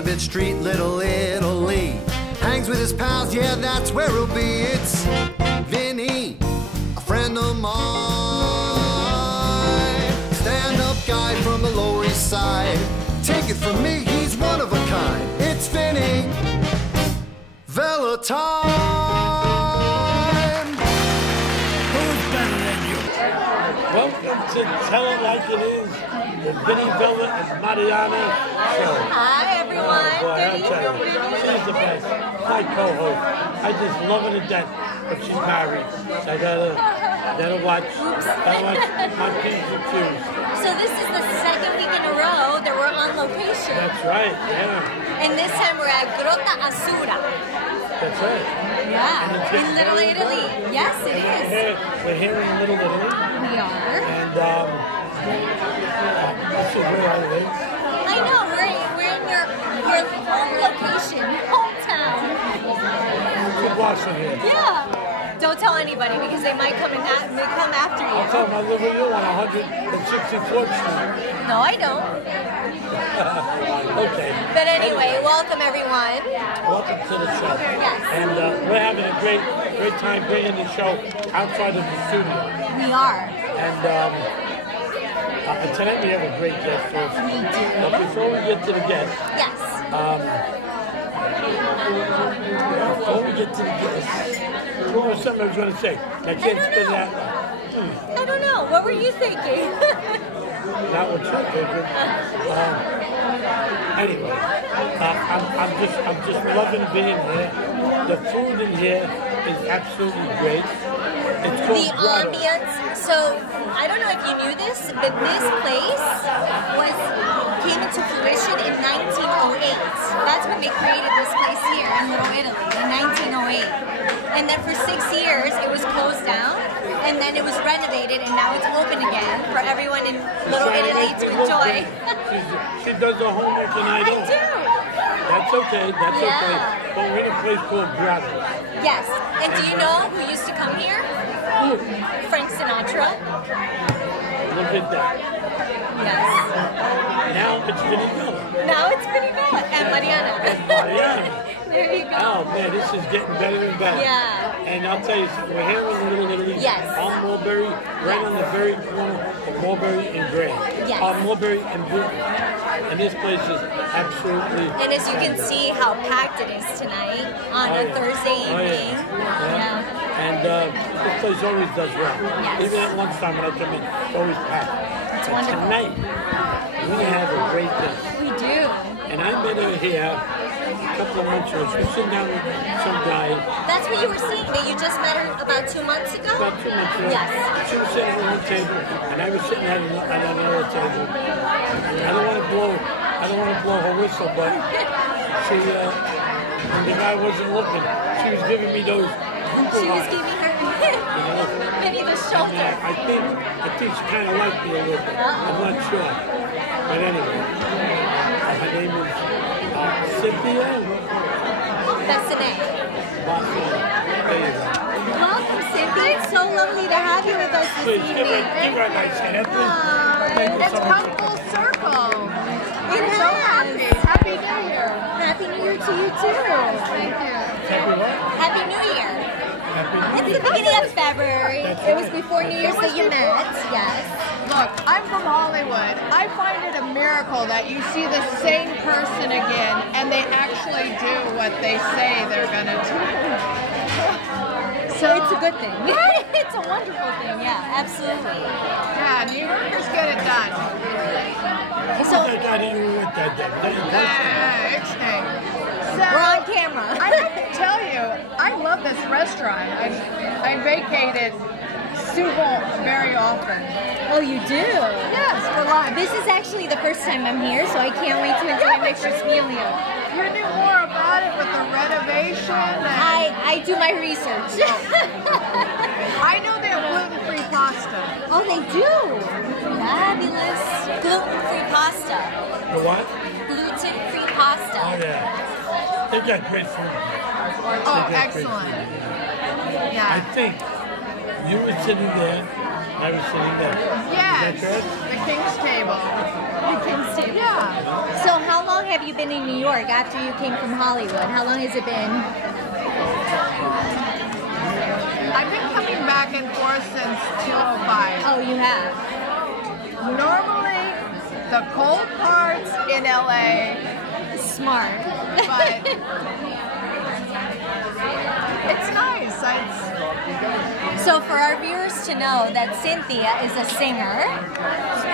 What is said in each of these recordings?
Gossip at Street, Little Italy. Hangs with his pals, yeah, that's where he'll be. It's Vinny, a friend of mine. Stand-up guy from the Lower East Side. Take it from me, he's one of a kind. It's Vinny Valentine. Who's better than you? Welcome to Tell It Like It Is, the Vinny Vella and Mariana show. Hi, everyone. Boy, I'll tell you, she's the best. My co-host. I just love her to death, but she's married. So I gotta watch my P's and Q's. So this is the second week in a row that we're on location. That's right, yeah. And this time we're at Grotta Azzurra. That's right. Yeah, in Little Italy. Yes, it is. We're here in Little Italy. We are. And this is where I live. I know, we're in your home location, hometown. 2 blocks from here. Yeah. Don't tell anybody because they might come after you. I'll tell them I live with you on 164th Street. No, I don't. Okay. But anyway, welcome everyone. Welcome to the show. Yes. And we're having a great time bringing the show outside of the studio. We are. And tonight we have a great guest for us. We do. But before we get to the guest, Yes. before we get to the guest, there was something I was going to say. I can't spit it out. I don't know. What were you thinking? Not what you're thinking. Anyway, I'm just loving being here. The food in here is absolutely great. It's called The Grotta. ambience. So I don't know if you knew this, but this place came into fruition in 1908. That's when they created this place here in Little Italy in 1908. And then for 6 years it was closed down, and then it was renovated, and now it's open again for everyone in Little Italy to enjoy. She does her homework and I don't. I do. That's okay. That's okay. But we're in a place called Grotta. Yes. And do you know who used to come here? Frank Sinatra. Look at that. Yes. Now it's Vinny Vella. Now it's Vinny Vella and Mariana. Mariana. There you go. Oh man, this is getting better and better. Yeah. And I'll tell you something, we're here in Little Italy. Yes. On Mulberry, right on the very corner of Mulberry and Gray. Yes. Mulberry and Gluten. And this place is absolutely... And as you can see how packed it is tonight on a Thursday evening. Yeah. And this place always does well. Yes. Even at lunchtime when I come in, it's always packed. It's And wonderful. tonight, we have a great guest. We do. And I met her here a couple of months ago. She was sitting down with some guy. That's what you were saying, that you just met her about 2 months ago? About 2 months ago. Yes. She was sitting at one table, and I was sitting at another table. And I don't want to blow her whistle, but she, when the guy wasn't looking, she was giving me those. She was giving her Vinny the shoulder. I think she kind of liked me a little bit. I'm not sure. But anyway, her name is Cynthia Basinet. Basinet. There you go. Welcome, Cynthia. It's so lovely to have you with us this Please, give evening. her a nice hand. Thank you It's so come much. full circle. It I'm so happy. Happy New Year. Happy New Year to you, too. Thank you. Happy what? Happy New Year. Happy New It's Year. the beginning of February. That's It was right. before New Year's that you met. Yes. Look, I'm from Hollywood. I find it a miracle that you see the same person again and they actually do what they say they're going to do. So it's a good thing. It's a wonderful thing. Yeah, absolutely. Yeah, New Yorkers get it done. So That guy that you were with that day. So, we're on camera. I have to tell you, I love this restaurant. I vacated Souvent very often. Oh, you do? Yes, for lunch. This is actually the first time I'm here, so I can't wait to enjoy my first meal here. You knew more about it with the renovation. And I do my research. I know they have gluten-free pasta. Oh, they do. Fabulous. Gluten-free pasta. The what? Gluten-free pasta. Oh, yeah. They got great food. Oh, excellent. I Yeah. think you were sitting there I was sitting there. Yes, Is that yours? the King's Table. The King's Table. Yeah. So how long have you been in New York after you came from Hollywood? How long has it been? I've been coming back and forth since 2005. Oh, you have? Normally, the cold parts in LA, Smart. but it's nice. So for our viewers to know that Cynthia is a singer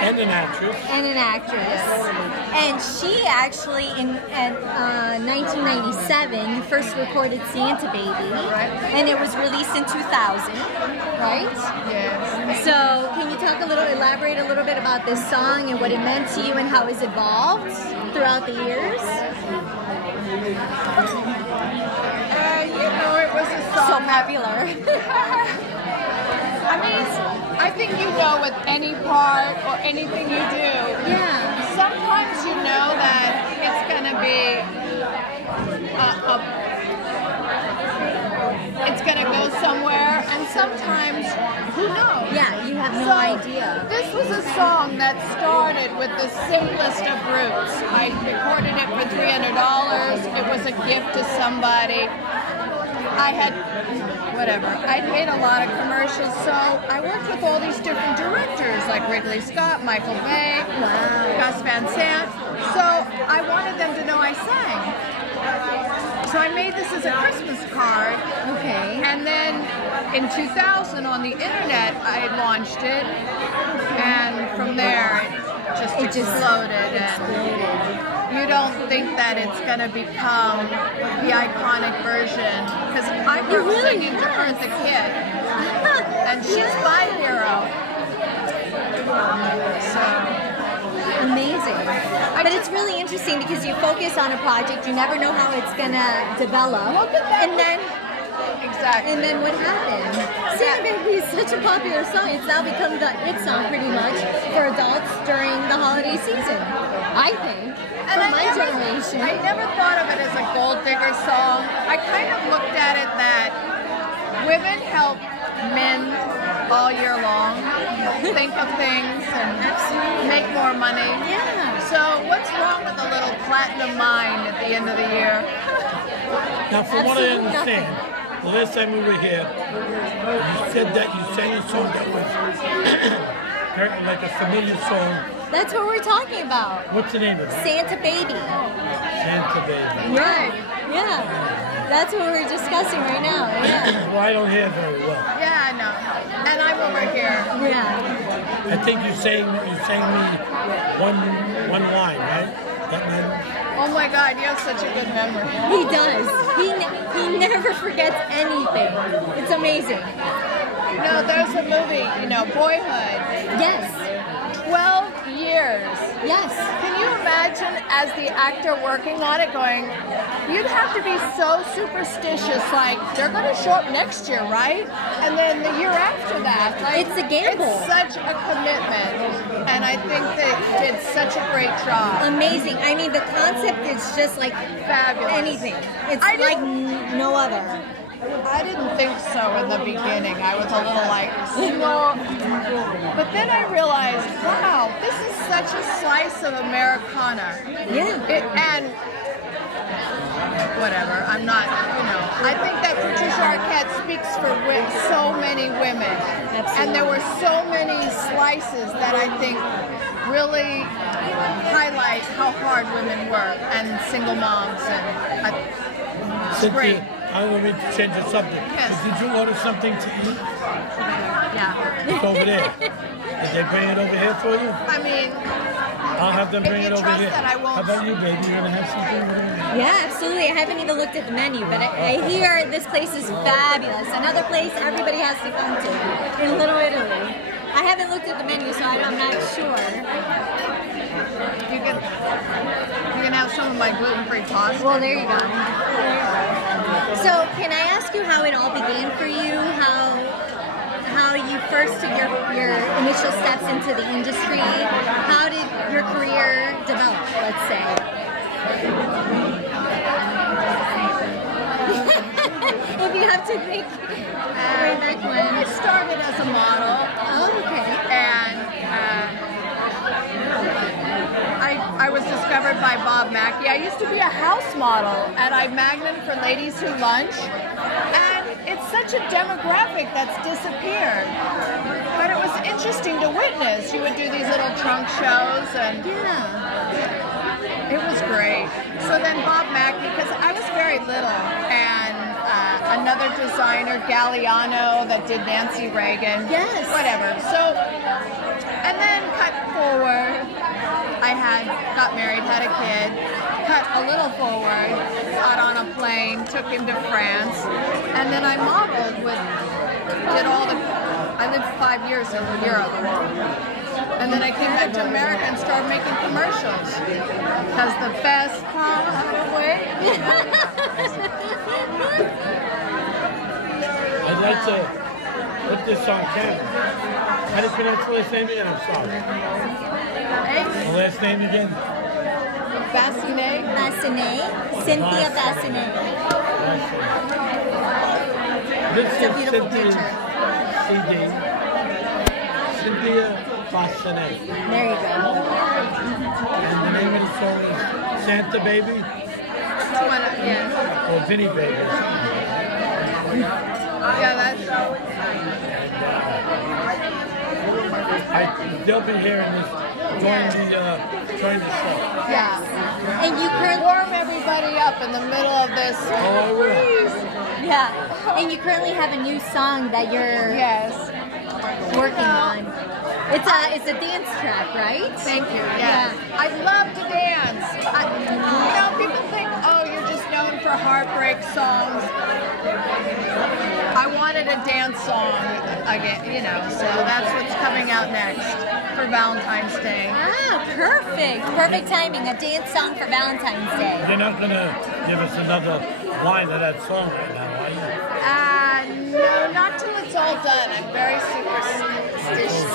And an actress. And she actually, in 1997, first recorded Santa Baby, and it was released in 2000, right? Yes. So can you elaborate a little bit about this song and what it meant to you and how it's evolved throughout the years? It was a song. So popular. I mean, I think with any part or anything you do, Yeah. sometimes you know that it's going to be it's going to go somewhere, and sometimes, who knows? Yeah, you have no idea. This was a song that started with the simplest of roots. I recorded it for $300. It was a gift to somebody. I'd made a lot of commercials, so I worked with all these different directors like Ridley Scott, Michael Bay, Gus Van Sant. So I wanted them to know I sang. So I made this as a Christmas card. Okay. And then in 2000 on the internet, I launched it, and from there it just exploded. And you don't think that it's going to become the iconic version, because I grew up singing to Eartha Kitt, and she's my hero. So amazing. But it's really interesting because you focus on a project, you never know how it's gonna develop. Look at that. And then what happened? Santa Baby is such a popular song. It's now become the it song pretty much for adults during the holiday season, I think. And for my generation. I never thought of it as a gold digger song. I kind of looked at it that women help men all year long think of things and make more money. Yeah. So what's wrong with a little platinum mine at the end of the year? Now, from what I understand, the last time we were here, you said that you sang a song that was like a familiar song. That's what we're talking about. What's the name of it? Santa Baby. Santa Baby. Right. Yeah. That's what we're discussing right now. Yeah. Well, I don't hear very well. Yeah, I know. And I'm over here. Yeah. I think you sang me one line, right? That line? Oh my God, you have such a good memory. He does. He never forgets anything. It's amazing. There's a movie, Boyhood. Yes. 12 years. Yes. Can you imagine as the actor working on it going, you'd have to be so superstitious, like, they're going to show up next year, right? And then the year after that. Like, it's a gamble. It's such a commitment. And I think they did such a great job. Amazing. I mean, the concept is just like fabulous. Anything. It's like no other. I didn't think so in the beginning. I was a little like, but then I realized, wow, this is such a slice of Americana. Yeah. And whatever, I'm not, I think that Patricia Arquette speaks for so many women. Absolutely. And there were so many slices that I think really highlight how hard women work, and single moms, and it's great. I'm going to change the subject. Yes. Did you order something to eat? Yeah. It's over there. Did they bring it over here for you? I mean, I'll have them bring it over here. That I won't. How about you, baby? You want to have something? Yeah, absolutely. I haven't even looked at the menu, but I hear this place is fabulous. Another place everybody has to come to in Little Italy. I haven't looked at the menu, so I'm not sure. You can have some of my gluten-free pasta. Well, there you go. So, can I ask you how it all began for you? How you first took your initial steps into the industry? How did your career develop, let's say? If you have to think way back when. I started as a model. Oh, okay. discovered by Bob Mackey. I used to be a house model at I Magnum for Ladies Who Lunch, and it's such a demographic that's disappeared. But it was interesting to witness. You would do these little trunk shows, and it was great. So then Bob Mackey, because I was very little, and another designer, Galliano, that did Nancy Reagan. Yes. Whatever. So, and then cut forward, I got married, had a kid, cut a little forward, got on a plane, took him to France, and then I modeled I lived 5 years in Europe. And then I came back to America and started making commercials. Because the best part away. I'd like to put this on camera. How do you pronounce the last name again? I'm sorry. The last name again? Basinet. Cynthia Basinet. This It's a beautiful Cynthia's picture. CD. Cynthia Basinet. There you go. And the name of the song is Santa Baby? Yeah. Or Vinny Baby. Yeah, that's... They'll be hearing this during the show. Yeah. And you currently Warm everybody up in the middle of this. Oh, I will. Yeah. And you currently have a new song that you're Yes. working on. It's a dance track, right? Thank you. Yeah. I love to dance. People think, oh, you're just known for heartbreak songs. I wanted a dance song again, so that's what's coming out next for Valentine's Day. Ah, perfect. Perfect timing. A dance song for Valentine's Day. You're not going to give us another line of that song right now, are you? No, not till it's all done. I'm very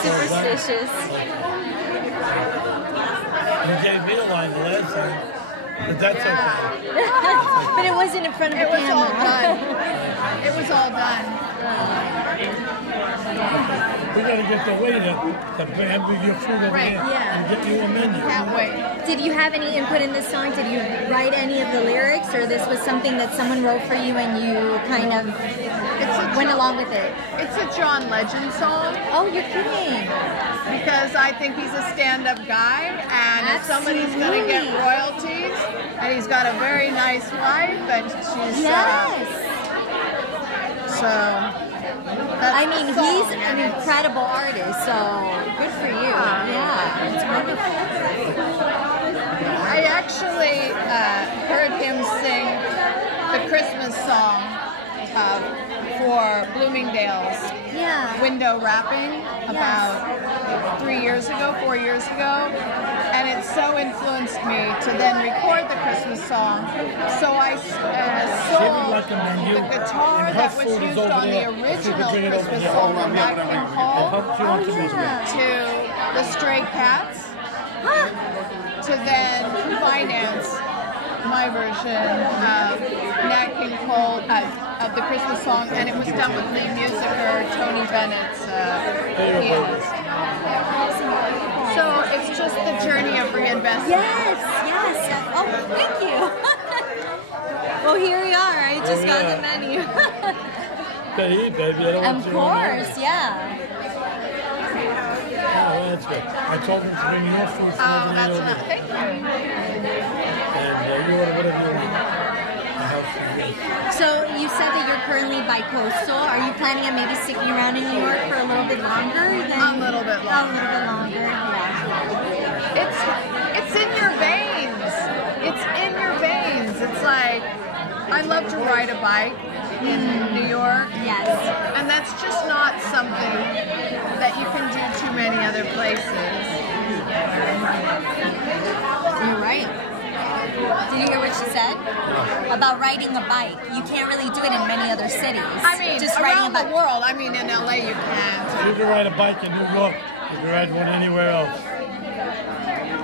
Superstitious. You gave me a line the last time, but that's okay. But it wasn't in front of the It was camera. all done. It was all done. We got to get the waiter to have your food over Right, here yeah. and get you a menu. Can't wait. Did you have any input in this song? Did you write any of the lyrics, or this was something that someone wrote for you and you kind of went along with it? It's a John Legend song Oh, you're kidding. because I think he's a stand-up guy, and if somebody's going to get royalties, and he's got a very nice wife, and she's Yes. That's He's the song, an and it's- incredible artist, so good for you. Yeah, it's wonderful. I actually heard him sing the Christmas song for Bloomingdale's Yeah. window wrapping about 4 years ago, and it so influenced me to then record the Christmas song. So I sold the guitar that was used on the original Christmas song from Nat King Cole to the Stray Cats to then finance my version of Nat King Cole of the Christmas song, and it was done with the musicer Tony Bennett's pianist. So it's just the journey of reinvestment. Yes. Oh, thank you. Well, here we are. I just got the menu. Gotta eat, baby. I don't want Of you course, yeah. Oh, that's good. I told them to bring your food for Oh, the that's over. not. Thank you. And you order whatever you want. The house is good. So you said that you're currently bi-coastal. Are you planning on maybe sticking around in New York for a little bit longer? A little bit longer. Yeah. It's in your veins. It's in your veins. It's like, I love to ride a bike in New York. Yes. And that's just not something that you can do too many other places. You're right. Did you hear what she said? About riding a bike. You can't really do it in many other cities. I mean, just riding a around the bike. world. I mean, in LA you can't. You can ride a bike in New York. You can ride one anywhere else.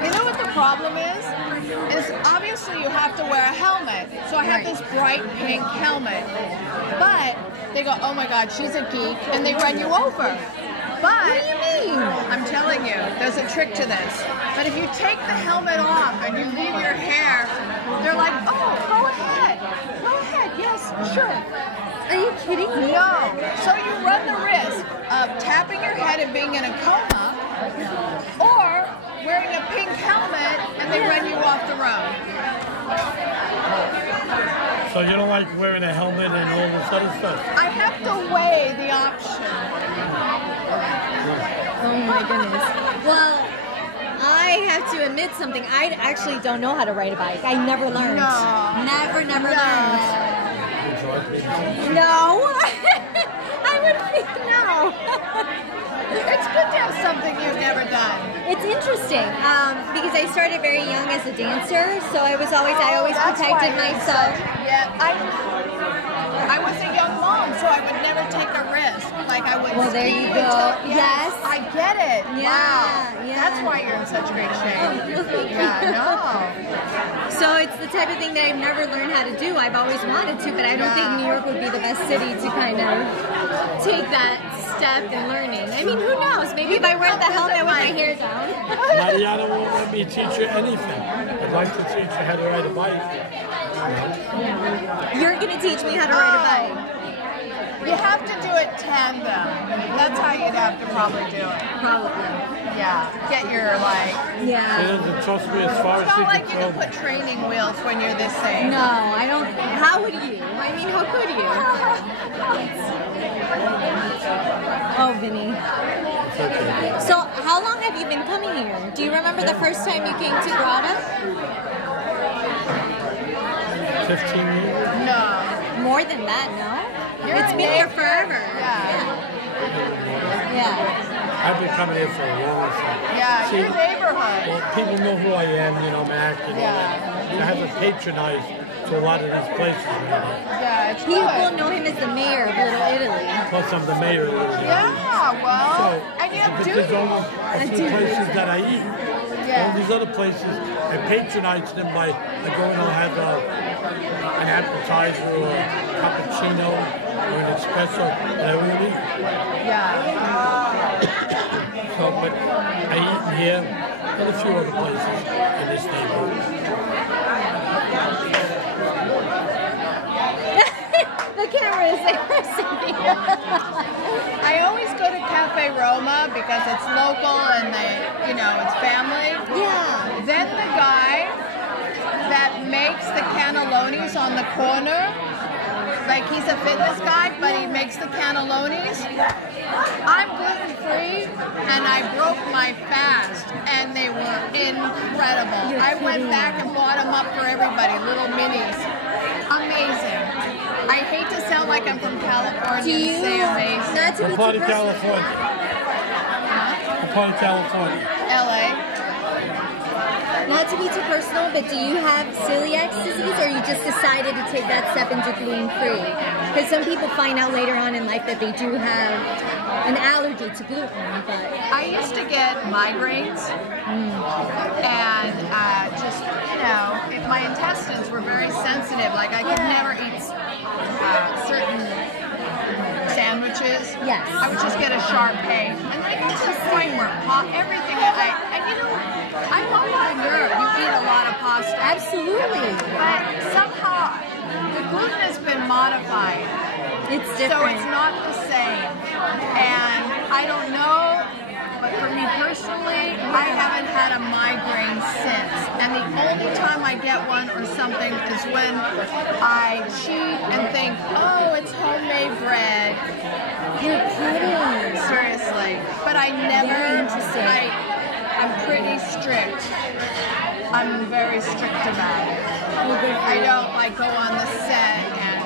You know what the problem is? Is obviously you have to wear a helmet. So I have this bright pink helmet. But they go, oh my God, she's a geek, and they run you over. But What do you mean? I'm telling you, there's a trick to this. But if you take the helmet off and you leave your hair, they're like, oh, go ahead. Go ahead. Yes, sure. Are you kidding me? No. So you run the risk of tapping your head and being in a coma, or wearing a pink helmet and they run you off the road. So you don't like wearing a helmet and all this other stuff? I have to weigh the option. Oh my goodness. Well, I have to admit something. I actually don't know how to ride a bike. I never learned. No. Never learned. No. I would think no. It's good to have something you've never done. It's interesting because I started very young as a dancer, so I always That's protected why myself. Yeah, I was a young mom, so I would never take a risk. Like I would. Well, there you go. Yes. I get it. Yeah, Wow. yeah. That's why you're in such great shape. Thank you. Yeah, no. So it's the type of thing that I've never learned how to do. I've always wanted to, but I don't think New York would be the best city to kind of take that step in learning. I mean, who knows? Maybe if I wear the helmet with my hair down. Mariana won't let me teach you anything. I'd like to teach you how to ride a bike. You're going to teach me how to ride a bike. You have to do it tandem. That's how you'd have to probably do it. Probably. Yeah. Get your like. She Yeah. doesn't trust me as far It's as she not like you can can throw put training wheels when you're this age. No, I don't. How would you? I mean, how could you? Oh, Vinny. So, how long have you been coming here? Do you remember the first time you came to Grotta? 15 years. No. More than that, no? You're It's a been here native. forever. Yeah. I've been coming here for a long time. Yeah, See, your neighborhood. well, people know who I am, you know, I'm acting. Yeah. I haven't patronized to a lot of these places. Yeah, it's People good. know him as the mayor of Little Italy. Plus, I'm the mayor of Little Italy. Yeah, well, So, and you but do. there's only a few places that I eat. Yeah. All these other places, I patronize them by going and have an appetizer or a cappuccino or an espresso that I won't eat. Yeah. So, but I eat in here and a few other places in this neighborhood. The camera is there, Cynthia. I always go to Cafe Roma because it's local and it's family. Yeah. Then the guy that makes the cannellonis on the corner, like he's a fitness guy, but he makes the cannellonis. I'm gluten-free, and I broke my fast, and they were incredible. You're I went kidding. back and bought them up for everybody, little minis. Amazing. I hate to sound like I'm from California Do you? and say amazing. Not to be I'm too part of personal. California. I'm part of California. LA. Not to be too personal, but do you have celiac disease, or you just decided to take that step into gluten-free? Because some people find out later on in life that they do have an allergy to gluten, but I used to get migraines, and just, if my intestines were very sensitive, like I could never eat certain sandwiches. Yes. I would just get a sharp pain. And then it got to the point where everything I'm entrepreneur. You eat a lot of pasta. absolutely, But somehow the gluten has been modified. it's So different. it's not the same. And I don't know, but for me personally, I haven't had a migraine since. And the only time I get one or something is when I cheat and think, oh, it's homemade bread. You're kidding. Seriously. But I never, Very interesting. I'm pretty strict. I'm very strict about it. Well, good for I you. don't go on the set and,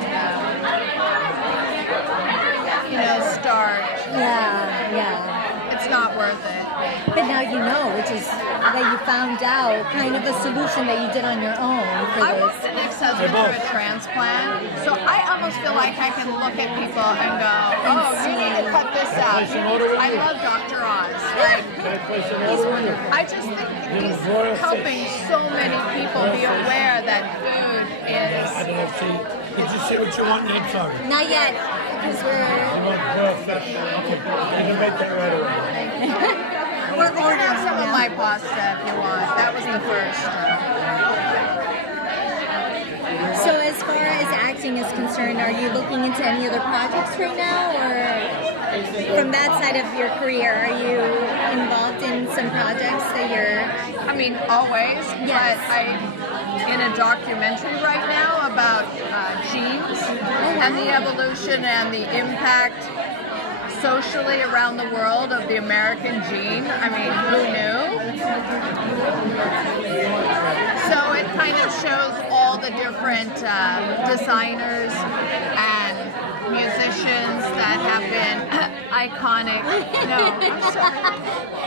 start. Yeah. It's not worth it. But now you know, which is that you found out kind of a solution that you did on your own for I this. was an ex-husband through a transplant, so I almost feel like I can look at people and go, oh, you need to cut this out. place an order with I you? love Dr. Oz. Can I place an order with you? I just think he's helping so many people be aware that food I is... don't know if did you see what you want next time? Not yet. because we're You can make that right away. You can have some of my pasta if you want. That was the first. So as far as acting is concerned, are you looking into any other projects right now, or from that side of your career, are you involved in some projects that you're... I mean, always, Yes. but I'm in a documentary right now about genes and the evolution and the impact socially around the world of the American gene. I mean, who knew? So it kind of shows all the different designers and musicians that have been iconic. No, I'm sorry.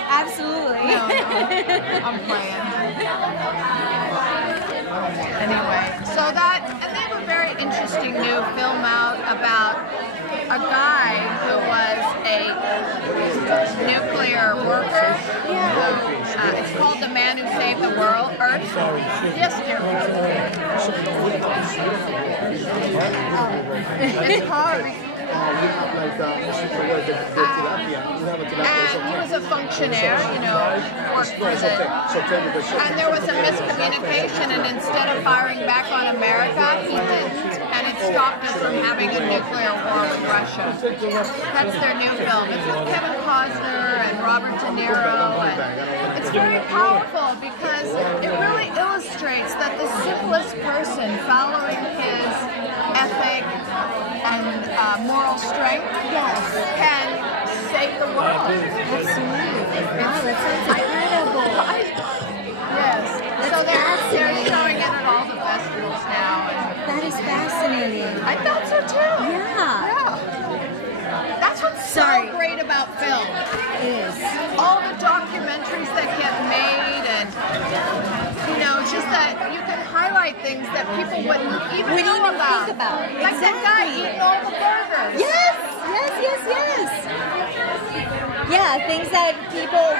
Absolutely. No, I'm playing. Anyway, so that, and they have a very interesting new film out about a guy who was a nuclear worker. Who, it's called The Man Who Saved the World, Earth. Yes, dear. It's hard. And he was a functionary, you know, worked for the... And there was a miscommunication, and instead of firing back on America, he didn't, and it stopped us from having a nuclear war with Russia. That's their new film. It's with Kevin Costner and Robert De Niro, and it's very powerful because it really illustrates that the simplest person following his ethic and moral strength can save the world. Absolutely. Wow, that sounds incredible. Yes. So they're showing it at all the festivals now. That is fascinating. I thought so too. Yeah. That's what's so great about film. It is. All the documentaries that get made, and you know, it's just that you can highlight things that people wouldn't even know about. Think about. Like that guy eating all the burgers. Yes. Yeah, things that people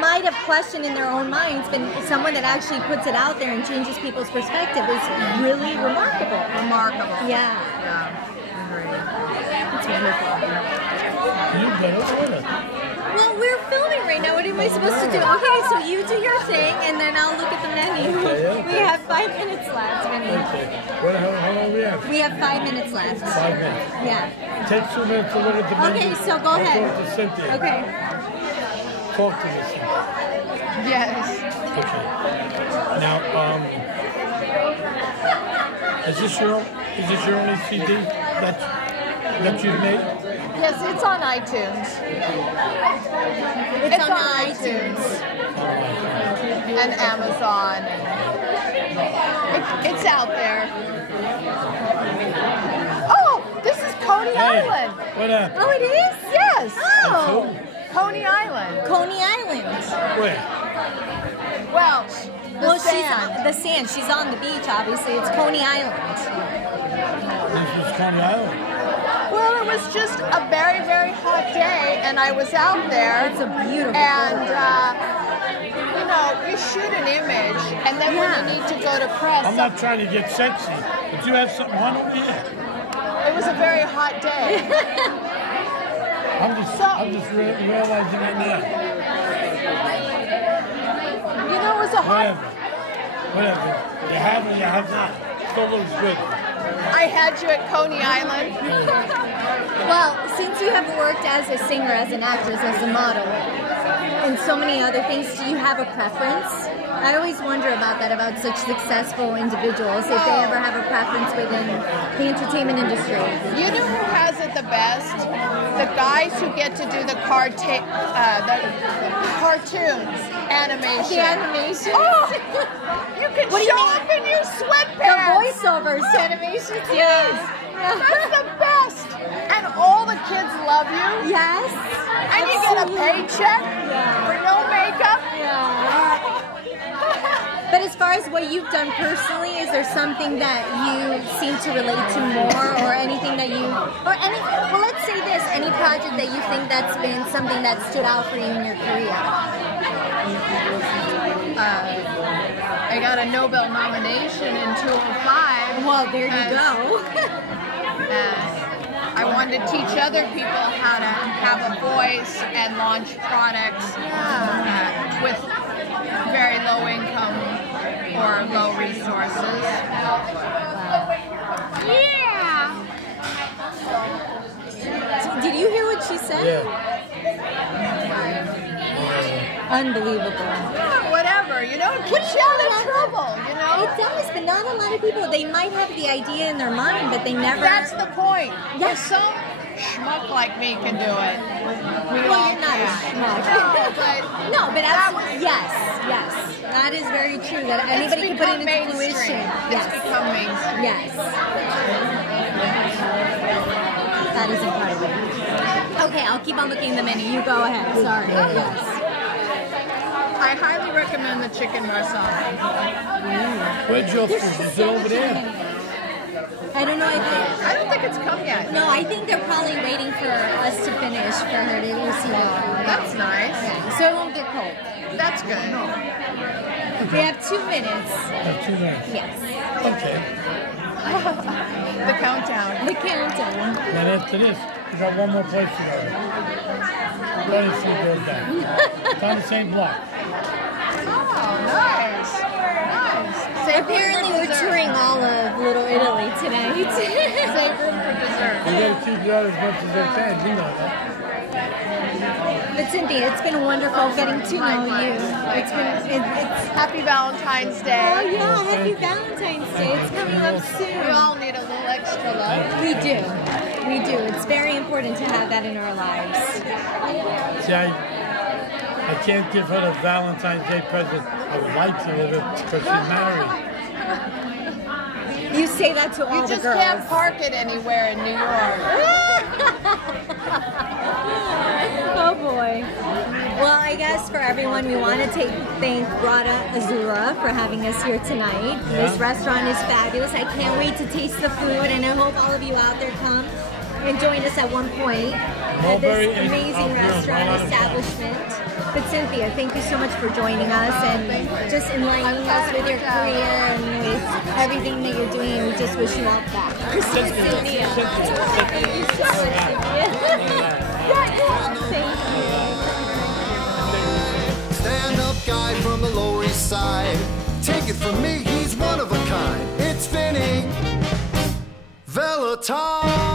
might have questioned in their own minds, but someone that actually puts it out there and changes people's perspective is really remarkable. Yeah. It's wonderful. Well, we're filming right now. What am I supposed to do? Okay, so you do your thing, and then I'll look at the menu. We have 5 minutes left, Vinny. How long do we have? We have 5 minutes left. 5 minutes. Yeah. Take 2 minutes to look at the menu. Okay, so go ahead. Talk to Cynthia. Okay. Talk to me, Cynthia. Yes. Okay. Now, is this your only CD that you've made? Yes, it's on iTunes. It's on iTunes. And Amazon. It's out there. Oh, this is Coney Island. What happened? Oh, it is? Yes. Oh. Coney Island. Coney Island. Where? Well, the sand. She's on the beach, obviously. It's Coney Island. This is Coney Island. Well, it was just a very, very hot day, and I was out there. It's a beautiful And, you know, you shoot an image, and then when you need to go to press... I'm not trying to get sexy, but you have something on over here? It was a very hot day. I'm just realizing it now. You know, it was a hot... Whatever. You have it, you have not. Still looks good. I had you at Coney Island. Well, since you have worked as a singer, as an actress, as a model, and so many other things, do you have a preference? I always wonder about that, about such successful individuals, if they ever have a preference within the entertainment industry. You know who has it the best? The guys who get to do the cartoons, animation. The animation. Oh, you can show up in your sweatpants. The voiceovers, animations, yes. That's the best. And all the kids love you. Yes. And you get a paycheck for no makeup. Yeah. But as far as what you've done personally, is there something that you seem to relate to more, or anything that you, well, let's say this, any project that you think that's been something that stood out for you in your career? I got a Nobel nomination in 2005. Well, there you go. I wanted teach other people how to have a voice and launch products with very low income or low resources. Yeah. Did you hear what she said? Yeah. Unbelievable. Yeah, whatever, you know, it keeps you out of trouble, you know? It does, but not a lot of people. They might have the idea in their mind, but they never. That's the point. Yes. Some schmuck like me can do it. Well, you're not a schmuck. No, but absolutely, yes. That is very true. That anybody can put it into fruition. It's become mainstream. Yes. That is incredible. Okay, I'll keep on looking at the menu. You go ahead. Sorry. Yes. I highly recommend the chicken marsala. Where's your food? Is it over there? I don't know. I don't think it's come yet. No, I think they're probably waiting for us to finish for her to receive it. That's nice. Yeah, so it won't get cold. That's good. We have 2 minutes. Have 2 minutes. Yes. Okay. The countdown. The countdown. Then after this, we got one more place to go. Ready for goes down. It's on the same block. Oh, nice. Apparently we're touring all of Little Italy tonight. Save room for dessert. You gotta keep it out as much as they can, you know that. But Cynthia, it's been wonderful getting to know you. It's Happy Valentine's Day. Oh yeah, happy Valentine's Day. It's coming up soon. We all need a little extra love. We do. It's very important to have that in our lives. See, I can't give her the Valentine's Day present. I would like to give it because she's married. You say that to all the girls. You just can't park it anywhere in New York. Oh boy. Well, I guess for everyone, we want to thank Grotta Azzurra for having us here tonight. Yeah. This restaurant is fabulous. I can't wait to taste the food, and I hope all of you out there come and join us at one point at this amazing restaurant establishment. But Cynthia, thank you so much for joining us and just enlightening us with your career and with everything that you're doing. We just wish you all the best. Cynthia. Thank you so much, Cynthia. Thank you. Stand-up guy from the Lower East Side. Take it from me, he's one of a kind. It's Vinny Velatine.